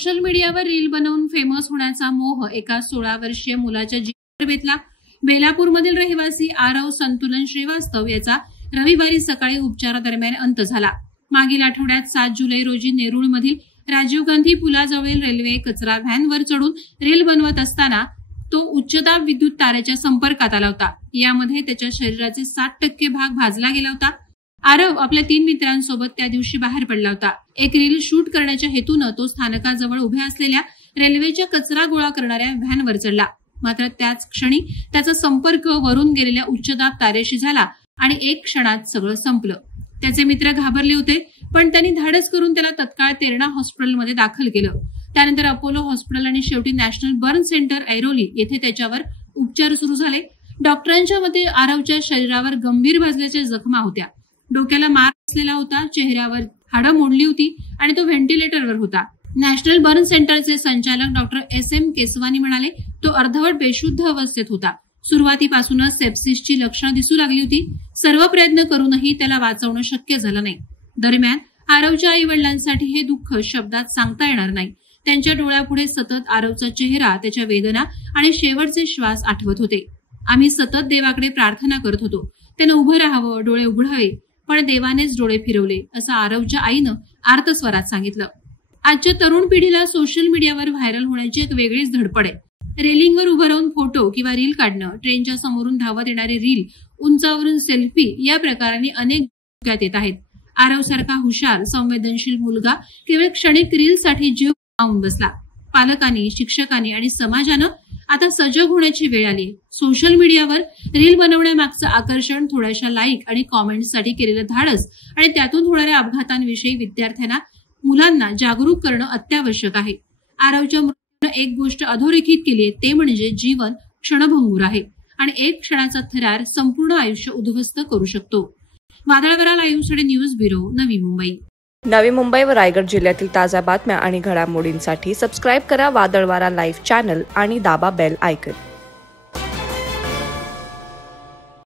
Social मीडियावर reel बनवून famous होण्याचा मोह एका 16 वर्षीय मुलाच्या जीवावर बेतला। बेलापूरमधील रहिवासी आरव संतुलन श्रीवास्तव याचा रविवारी सकाळी उपचारादरम्यान अंत झाला। मागील आठवड्यात 7 जुलै रोजी नेरूळमधील राजीव गांधी पुलाजवळील रेल्वे कचरा व्हॅनवर चढून रील बनवत असताना तो उच्चदाब विद्युत तारेच्या संपर्कात आला होता। यामध्ये त्याच्या शरीराचे 60% भाग भाजला गेला होता। आरव आपल्या 3 मित्रांसोबत त्या दिवशी बाहेर पडला होता। एक रील शूट करण्याच्या हेतून तो स्थानकाजवळ उभ्या असलेल्या रेल्वेच्या कचरा गोळा करणाऱ्या व्हॅनवर चढला। मात्र त्याच क्षणी त्याचा संपर्क वरून गेलेल्या उच्चदाब तारेशी झाला आणि 1 क्षणात सगळं संपलं। त्याचे मित्र घाबरले होते, पण त्यांनी धाडस करून त्याला तत्काळ तेरणा हॉस्पिटलमध्ये दाखल केलं। त्यानंतर अपोलो हॉस्पिटल आणि शेवटी नॅशनल बर्न सेंटर ऐरोली येथे त्याच्यावर उपचार सुरू झाले। डॉक्टरांच्या मते आरवच्या शरीरावर गंभीर भाजल्याच्या जखमा होत्या। डोक्याला मार बसलेला होता, चेहऱ्यावर हाडं मोडली होती आणि तो व्हेंटिलेटरवर होता। नॅशनल बर्न सेंटरचे संचालक डॉक्टर SM केसवानी म्हणाले, तो अर्धवट बेशुद्ध अवस्थेत होता। सुरुवातीपासूनच सेप्सिसची लक्षणं दिसू लागली होती। सर्व प्रयत्न करूनही त्याला वाचवणं शक्य झालं नाही। दरम्यान आरवच्या आई वडिलांसाठी हे दुःख शब्दात सांगता येणार नाही। त्यांच्या डोळ्यापुढे सतत आरवचा चेहरा, त्याच्या वेदना आणि शेवटचे श्वास आठवत होते। आम्ही सतत देवाकडे प्रार्थना करत होतो, त्यानं उभं राहावं, डोळे उघडावे, पण देवानेच डोळे फिरवले, असं आरवच्या आईनं आर्तस्वरात सांगितलं। आजच्या तरुण पिढीला सोशल मीडियावर व्हायरल होण्याची एक वेगळीच धडपड आहे। रेलिंगवर उभं राहून फोटो किंवा रील काढणं, ट्रेनच्या समोरून धावत येणारे रील, उंचावरून सेल्फी या प्रकारांनी अनेक धोक्यात येत आहेत। आरवसारखा हुशार, संवेदनशील मुलगा केवळ क्षणिक रीलसाठी जीव गमावून बसला। पालकांनी, शिक्षकांनी आणि समाजानं आता सजग होण्याची वेळ आली। सोशल मीडियावर रील बनवण्यामागचं आकर्षण, थोड्याशा लाईक आणि कॉमेंट्ससाठी केलेलं धाडस आणि त्यातून होणाऱ्या अपघातांविषयी विद्यार्थ्यांना, मुलांना जागरूक करणं अत्यावश्यक आहे। आरवच्या मृत्यूनं एक गोष्ट अधोरेखित केली आहे, ते म्हणजे जीवन क्षणभंगूर आहे आणि 1 क्षणाचा थरार संपूर्ण आयुष्य उद्ध्वस्त करू शकतो। वादळवारा लाईव्हसाठी न्यूज ब्युरो, नवी मुंबई। नवी मुंबई व रायगड जिल्ह्यातील ताज्या बातम्या आणि घडामोडींसाठी सबस्क्राईब करा वादळवारा लाईव्ह चॅनल आणि दाबा बेल आयकॉन।